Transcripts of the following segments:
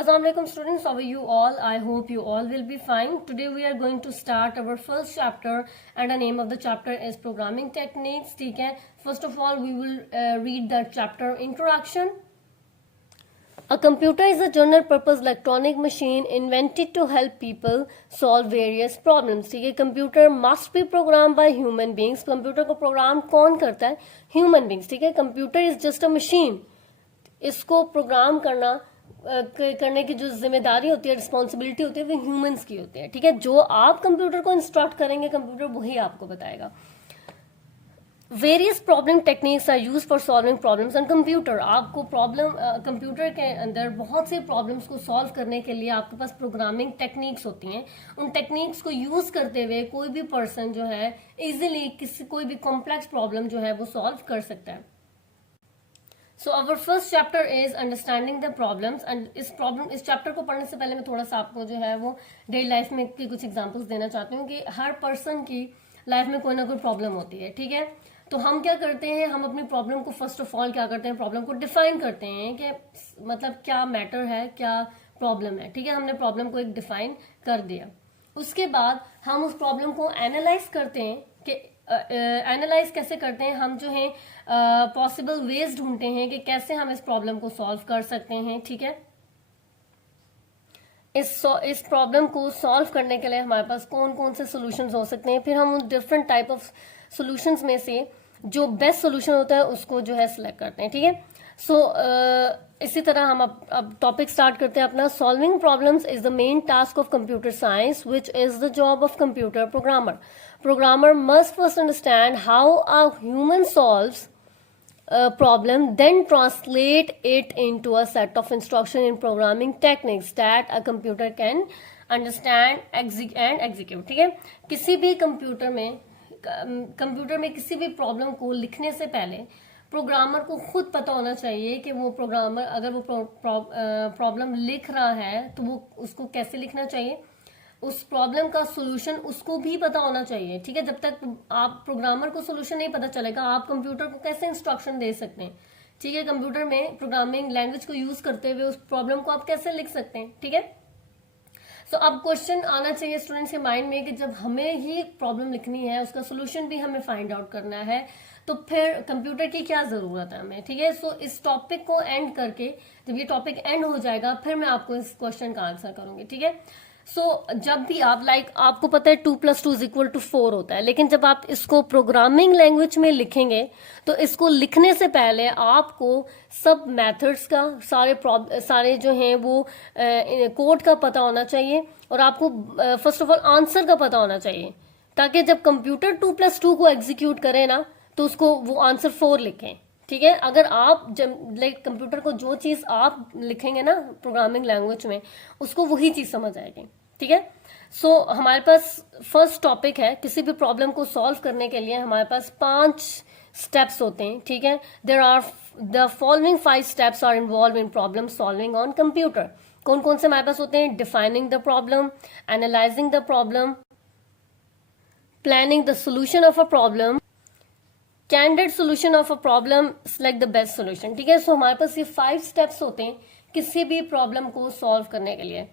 Assalamualaikum students, how are you all? I hope you all will be fine. Today we are going to start our first chapter and the name of the chapter is programming techniques. ठीक है, first of all we will read that chapter introduction. A computer is a general purpose electronic machine invented to help people solve various problems. ठीक है, computer must be programmed by human beings. computer को program कौन करता है? Human beings. ठीक है, computer is just a machine. इसको programme करने की जो जिम्मेदारी होती है, रिस्पॉन्सिबिलिटी होती है, वो ह्यूमंस की होती है. ठीक है, जो आप कंप्यूटर को इंस्ट्रक्ट करेंगे कंप्यूटर वही आपको बताएगा. Various problem techniques are use for solving problems and computer. आपको प्रॉब्लम कंप्यूटर के अंदर बहुत से प्रॉब्लम्स को सॉल्व करने के लिए आपके पास प्रोग्रामिंग टेक्निक्स होती हैं. उन टेक्निक्स को यूज करते हुए कोई भी पर्सन जो है इजीली कोई भी कॉम्प्लेक्स प्रॉब्लम जो है वो सॉल्व कर सकता है. So our first chapter is understanding the problems. And इस चैप्टर को पढ़ने से पहले मैं थोड़ा सा आपको जो है वो डेली लाइफ में की कुछ एग्जांपल्स देना चाहती हूँ कि हर पर्सन की लाइफ में कोई ना कोई प्रॉब्लम होती है. ठीक है, तो हम क्या करते हैं, हम अपनी प्रॉब्लम को फर्स्ट ऑफ ऑल क्या करते हैं, प्रॉब्लम को डिफाइन करते हैं कि मतलब क्या मैटर है, क्या प्रॉब्लम है. ठीक है, हमने प्रॉब्लम को एक डिफाइन कर दिया. उसके बाद हम उस प्रॉब्लम को एनालाइज करते हैं कि एनालाइज कैसे करते हैं, हम जो है पॉसिबल वेज ढूंढते हैं कि कैसे हम इस प्रॉब्लम को सॉल्व कर सकते हैं. ठीक है, इस प्रॉब्लम को सॉल्व करने के लिए हमारे पास कौन कौन से सॉल्यूशंस हो सकते हैं, फिर हम उन डिफरेंट टाइप ऑफ सॉल्यूशंस में से जो बेस्ट सॉल्यूशन होता है उसको जो है सिलेक्ट करते हैं. ठीक है, सो इसी तरह हम अब टॉपिक स्टार्ट करते हैं अपना. Solving problems is the main task of computer science which is the job of computer programmer. Programmer must first understand how a human solves a problem, then translate it into a set of instruction in programming techniques that a computer can understand and execute. ठीक है, किसी भी computer में किसी भी problem को लिखने से पहले प्रोग्रामर को खुद पता होना चाहिए कि वो प्रोग्रामर अगर वो प्रॉब्लम लिख रहा है तो वो उसको कैसे लिखना चाहिए, उस प्रॉब्लम का सोल्यूशन उसको भी पता होना चाहिए. ठीक है, जब तक आप प्रोग्रामर को सोल्यूशन नहीं पता चलेगा आप कंप्यूटर को कैसे इंस्ट्रक्शन दे सकते हैं. ठीक है, कंप्यूटर में प्रोग्रामिंग लैंग्वेज को यूज करते हुए उस प्रॉब्लम को आप कैसे लिख सकते हैं. ठीक है, सो अब क्वेश्चन आना चाहिए स्टूडेंट्स के माइंड में कि जब हमें ही प्रॉब्लम लिखनी है, उसका सोल्यूशन भी हमें फाइंड आउट करना है, तो फिर कंप्यूटर की क्या जरूरत है हमें. ठीक है, सो इस टॉपिक को एंड करके जब ये टॉपिक एंड हो जाएगा फिर मैं आपको इस क्वेश्चन का आंसर करूंगी. ठीक है, सो जब भी आप आपको पता है 2+2=4 होता है, लेकिन जब आप इसको प्रोग्रामिंग लैंग्वेज में लिखेंगे तो इसको लिखने से पहले आपको सब मेथड्स का सारे जो हैं वो कोड का पता होना चाहिए और आपको फर्स्ट ऑफ ऑल आंसर का पता होना चाहिए, ताकि जब कंप्यूटर 2+2 को एग्जीक्यूट करे ना तो उसको वो आंसर 4 लिखें. ठीक है, अगर आप जब कंप्यूटर को जो चीज आप लिखेंगे ना प्रोग्रामिंग लैंग्वेज में उसको वही चीज समझ आएगी. ठीक है, सो हमारे पास फर्स्ट टॉपिक है, किसी भी प्रॉब्लम को सॉल्व करने के लिए हमारे पास 5 स्टेप्स होते हैं. ठीक है, there are the following 5 steps are involve in problem solving on computer. कौन कौन से हमारे पास होते हैं? Defining the problem, analysing the problem, planning the solution of a problem, candidate solution of a problem, select the best solution. ठीक है, सो हमारे पास ये 5 स्टेप्स होते हैं किसी भी प्रॉब्लम को सॉल्व करने के लिए.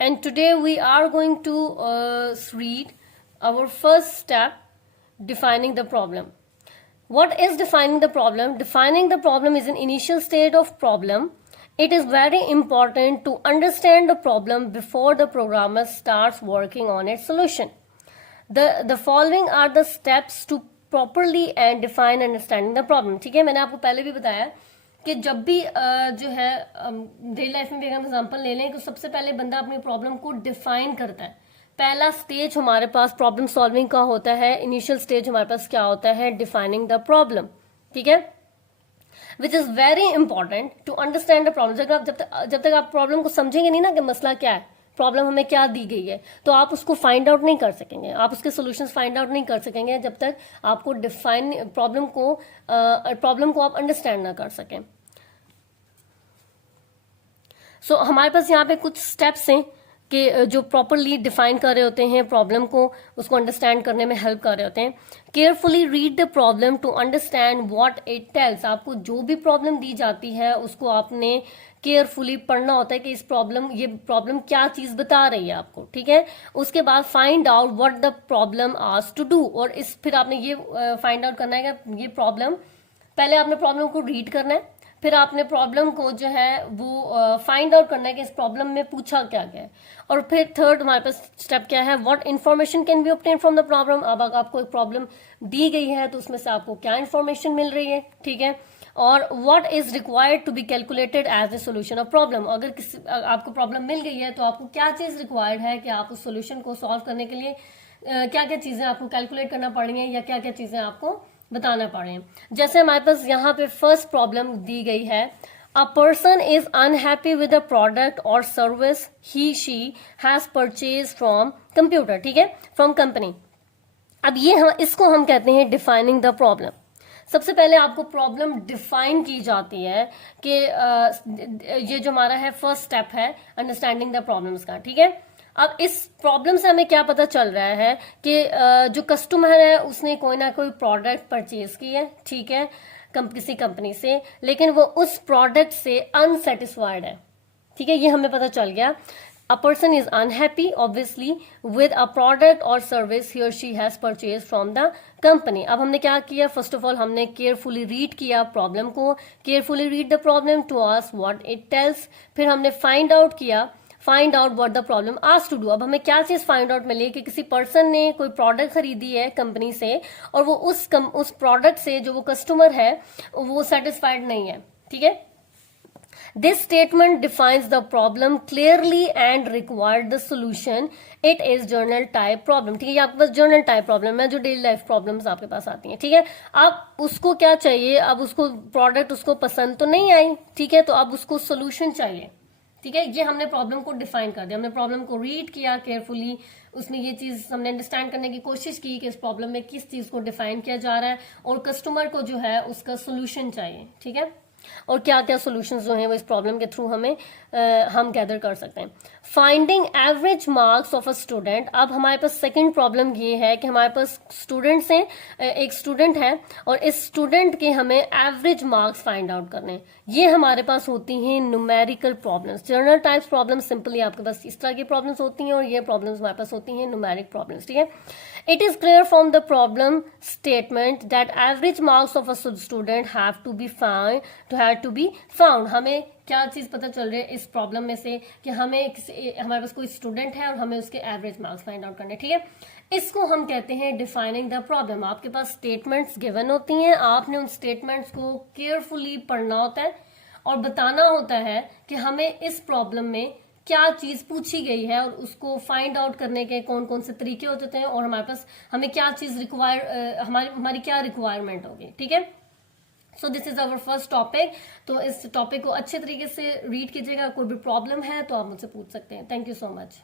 And today we are going to read our first step, defining the problem. What is defining the problem? Defining the problem is an initial state of problem. It is very important to understand the problem before the programmer starts working on its solution. The following are the steps to properly and define understanding the problem. ठीक है, मैंने आपको पहले भी बताया कि जब भी जो है डेली लाइफ में भी अगर एग्जाम्पल ले लें तो सबसे पहले बंदा अपनी प्रॉब्लम को डिफाइन करता है. पहला स्टेज हमारे पास प्रॉब्लम सॉल्विंग का होता है, इनिशियल स्टेज हमारे पास क्या होता है, डिफाइनिंग द प्रॉब्लम. ठीक है, which is very important to understand the problem. जब तक आप प्रॉब्लम को समझेंगे नहीं ना कि मसला क्या है, प्रॉब्लम हमें क्या दी गई है, तो आप उसको फाइंड आउट नहीं कर सकेंगे, आप उसके सॉल्यूशंस फाइंड आउट नहीं कर सकेंगे जब तक आपको डिफाइन प्रॉब्लम को आप अंडरस्टैंड ना कर सकें. सो हमारे पास यहाँ पे कुछ स्टेप्स हैं कि जो प्रॉपरली डिफाइन कर रहे होते हैं प्रॉब्लम को, उसको अंडरस्टैंड करने में हेल्प कर रहे होते हैं। Carefully read the problem to understand what it tells. आपको जो भी प्रॉब्लम दी जाती है उसको आपने केयरफुली पढ़ना होता है कि ये प्रॉब्लम क्या चीज बता रही है आपको, ठीक है। उसके बाद find out what the problem asked to do, और फिर आपने ये फाइंड आउट करना है कि ये प्रॉब्लम, पहले आपने प्रॉब्लम को रीड करना है, फिर आपने प्रॉब्लम को जो है वो फाइंड आउट करना है कि इस प्रॉब्लम में पूछा क्या गया है। और फिर थर्ड हमारे पास स्टेप क्या है, what information can be obtain from the problem. अब आपको एक प्रॉब्लम दी गई है तो उसमें से आपको क्या इन्फॉर्मेशन मिल रही है, ठीक है। और what is required to be calculated as a solution of problem. अगर आपको प्रॉब्लम मिल गई है तो आपको क्या चीज रिक्वायर्ड है कि आप उस सोल्यूशन को सॉल्व करने के लिए क्या क्या चीजें आपको कैलकुलेट करना पड़ेंगी या क्या क्या चीजें आपको बताना पड़े। जैसे हमारे पास यहाँ पे फर्स्ट प्रॉब्लम दी गई है, a person is unhappy with a product और service he she has purchase from computer, ठीक है, फ्रॉम कंपनी। अब इसको हम कहते हैं डिफाइनिंग द प्रॉब्लम। सबसे पहले आपको प्रॉब्लम डिफाइन की जाती है कि ये जो हमारा है फर्स्ट स्टेप है अंडरस्टैंडिंग द प्रॉब्लम्स का, ठीक है। अब इस प्रॉब्लम से हमें क्या पता चल रहा है कि जो कस्टमर है उसने कोई ना कोई प्रोडक्ट परचेज की है, ठीक है, किसी कंपनी से, लेकिन वो उस प्रोडक्ट से अनसेटिस्फाइड है, ठीक है, ये हमें पता चल गया। A person is unhappy, obviously, with a product or service he or she has purchased from the company. अब हमने क्या किया, फर्स्ट ऑफ ऑल हमने केयरफुली रीड किया प्रॉब्लम को, carefully read the problem to ask what it tells. फिर हमने find out what the problem asked to do. अब हमें क्या चीज फाइंड आउट मिली कि किसी पर्सन ने कोई प्रोडक्ट खरीदी है कंपनी से और वो उस प्रोडक्ट से जो वो कस्टमर है वो सेटिस्फाइड नहीं है, ठीक है। This statement defines the problem clearly and required the solution. It is journal type problem, ठीक है। ये आपके पास journal type problem है जो डेली लाइफ प्रॉब्लम्स आपके पास आती हैं, ठीक है। अब उसको क्या चाहिए, अब उसको प्रोडक्ट उसको पसंद तो नहीं आई, ठीक है, तो अब उसको सोल्यूशन चाहिए, ठीक है। ये हमने प्रॉब्लम को डिफाइन कर दिया, हमने प्रॉब्लम को रीड किया केयरफुली, उसमें ये चीज हमने अंडरस्टैंड करने की कोशिश की कि इस प्रॉब्लम में किस चीज को डिफाइन किया जा रहा है और कस्टमर को जो है उसका सोल्यूशन चाहिए, ठीक है। और क्या क्या सॉल्यूशंस जो हैं वो इस प्रॉब्लम के थ्रू हम गैदर कर सकते हैं। Finding average marks of a student. अब हमारे पास सेकंड प्रॉब्लम ये है कि हमारे पास स्टूडेंट्स हैं, एक स्टूडेंट है और इस स्टूडेंट के हमें एवरेज मार्क्स फाइंड आउट करने हैं। ये हमारे पास होती हैं numerical problems. General types problems simply आपके पास इस तरह की प्रॉब्लम्स होती हैं और ये प्रॉब्लम्स हमारे पास होती हैं न्यूमेरिक प्रॉब्लम्स, ठीक है। It is clear from the problem statement that average marks of a student have to be found. हमें क्या चीज पता चल रही है इस प्रॉब्लम में से कि हमारे पास कोई स्टूडेंट है और हमें उसके एवरेज मार्क्स फाइंड आउट करने, ठीक है। इसको हम कहते हैं डिफाइनिंग द प्रॉब्लम। आपके पास स्टेटमेंट्स गिवन होती हैं, आपने उन स्टेटमेंट्स को केयरफुली पढ़ना होता है और बताना होता है कि हमें इस प्रॉब्लम में क्या चीज पूछी गई है और उसको फाइंड आउट करने के कौन कौन से तरीके होते हैं और हमारे पास हमें क्या चीज हमारी क्या रिक्वायरमेंट होगी, ठीक है। So this is our first topic. तो इस टॉपिक को अच्छे तरीके से रीड कीजिएगा, कोई भी प्रॉब्लम है तो आप मुझसे पूछ सकते हैं। Thank you so much.